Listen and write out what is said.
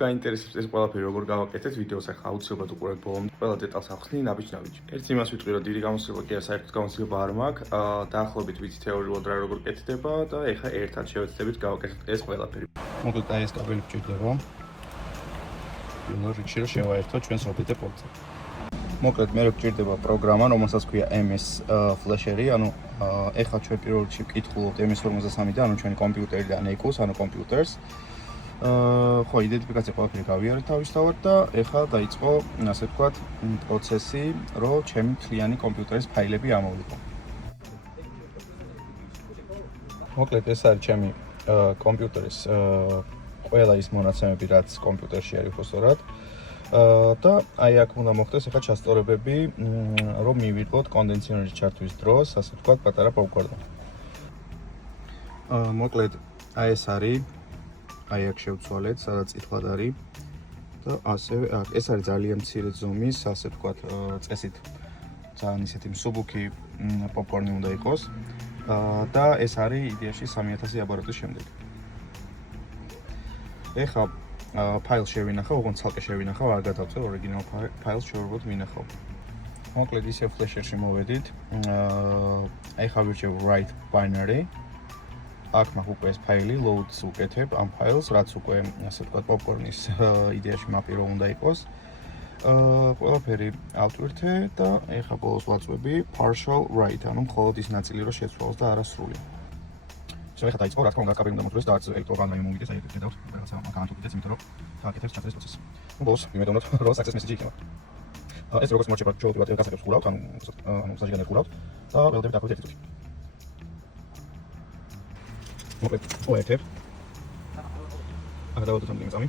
გაინტერესებს ეს ყველაფერი როგორ გავაკეთეთ, ვიდეოს ახლა აუცილებლად უყურებთ ბოლომდე, ყველა დეტალს ახსნი ნაბიჯ-ნაბიჯ. ერთ იმას ვიტყვი, რომ დიდი გამოცდილება კი არა, საერთოდ გამოცდილება არ მაქვს. დაახლოებით ვიცი თეორიულად რა როგორ კეთდება და ეხლა ერთად შევეცდებით გავაკეთოთ ეს ყველაფერი. მოკლედ აი ეს კაბელი გვჭირდება. რიჩი რომ შევაერთოთ ჩვენს OBD პორტზე. მოკლედ მე გვჭირდება პროგრამა, რომელსაც ქვია MS Flasher-ი, ანუ ეხლა ჩვენ პირველ რიგში ვკითხულობთ MS-53 და ანუ ჩვენი კომპიუტერიდან EQ-ს, ანუ კომპიუტერს. ხო, იდენტიფიკაცია ყველაფერი გავიარეთ თავისთავად და ეხლა დაიწყო, ასე ვთქვათ, პროცესი, რომ ჩემი მთლიანი კომპიუტერის ფაილები ამოვიღო. მოკლედ ეს არის ჩემი კომპიუტერის ყველა ის მონაცემები, რაც კომპიუტერში არის უბრალოდ. და აი აქ უნდა მოხდეს ახლა ჩასწორებები, რომ მივიღოთ კონდენსიონერის ჩართვის დროს, ასე ვთქვათ, პატარა პოპკორნი. მოკლედ აი ეს არის, აი აქ შევცვალეთ, სადაც წითლად არის და ასევე ეს არის ძალიან მცირე ზომის, ასე ვთქვათ, წესით ძალიან ისეთი მსუბუქი პოპკორნი უნდა იყოს და ეს არის იდეაში 3000 აბაროტის შემდეგ. ეხლა ფაილს შევინახავ, ოღონდ ცალკე შევინახავ, არ გადავწევ ორიგინალ ფაილს შევუბრალოდ მინახავ. მოკლედ ისე Flasher-ში მოვედით. ეხლა ვირჩევ write binary. აქ მაქვს უკვე ეს ფაილი, load-ს ვუკეთებ ამ ფაილს, რაც უკვე ასე ვთქვათ პოპკორნის იდეაში მაპირო უნდა იყოს. ყველაფერი ავტვირთე და ეხლა ბოლოს ვაწვევი partial write, ანუ მხოლოდ ის ნაწილი რომ შეცვალოს და არა სრული. ეხლა დაიწყო, რა თქმა უნდა, კაბელი უნდა მოთვლეს და არც ელექტროგრამები მომიგდეს, აი ეგეთ გადავთ, რაღაცა მაგანტ უკიდეთ, იმიტომ რომ გააკეთებს ჩაწერის პროცესი. ბოლოს ვიმედოვნოთ, რომ success message იქნება. ეს როგორც მორჩება, ჩვეულებრივად გასაგებს ხურავთ, ანუ საჯიგანებს ხურავთ და ველოდებით დაგვით ერთი წუთი. მოკლედ, ვაერთებ. აღარ დავადოთ ამ წამი.